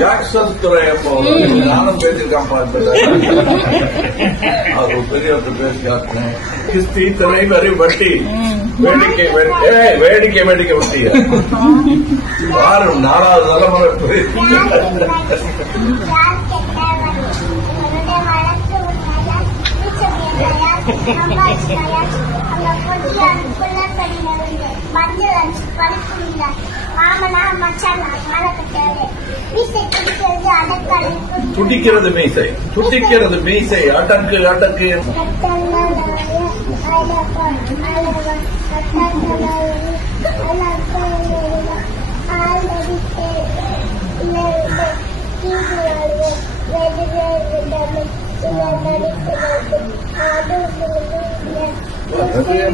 Jackson துறை அப்போ நானும் பேசியிருக்கான் அவர் பெரியவர்கிட்ட பேசி காட்டினேன். கிறிஸ்தி துறை வரி வட்டி வேடிக்கை வேடிக்கை வேடிக்கை வட்டி வாரம் 4வது தலைமுறை துடிக்கிறது மீசை துடிக்கிறது மீசை அடக்கு அடக்கு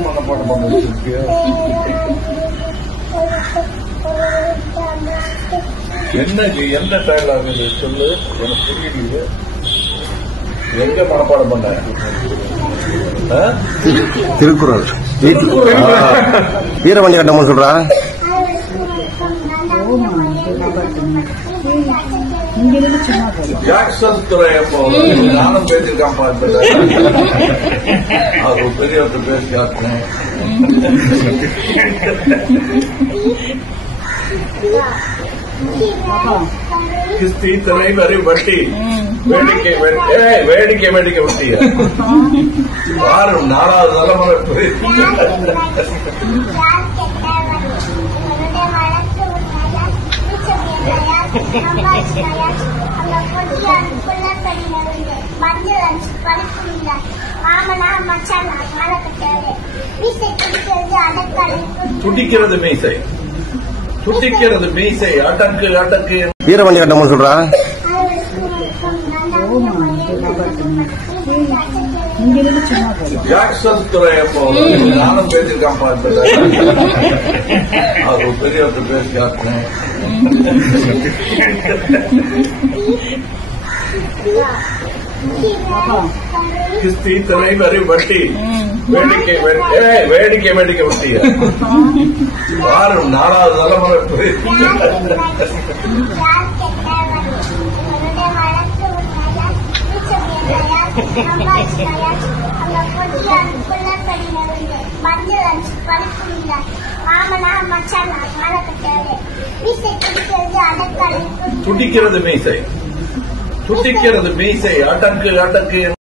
மனப்பாடம் பண்ண என்ன டயலாக் சொல்லு, எனக்கு புரியலையே. எங்க மனப்பாடம் பண்ண? திருக்குறள் வீரமணி கட்டமன் சொல்றா. ஜாக்சன் துறை அப்போ நானும் பேசியிருக்கான் அவர் பெரியவர்கிட்ட பேசி காட்டினேன். கிறிஸ்தி துறை வரி வட்டி வேடிக்கை வேடிக்கை வேடிக்கை வட்டி வாரம் 4வது தலைமுறை துடிக்கிறது மீசை துடிக்கிறது மீசை அடக்கு அடக்கு வீரமணி கட்டமன் சொல்றா. ஜாக்சன் துறை அப்போ நானும் பேசியிருக்கான் அவர் பெரியவர்கிட்ட பேசி காட்டினேன். கிறிஸ்தி துறை வரி வட்டி வேடிக்கை வேடிக்கை வேடிக்கை வட்டி வாரம் 4வது தலைமுறை துடிக்கிறது மீசை துடிக்கிறது மீசை அடக்கு அடக்கு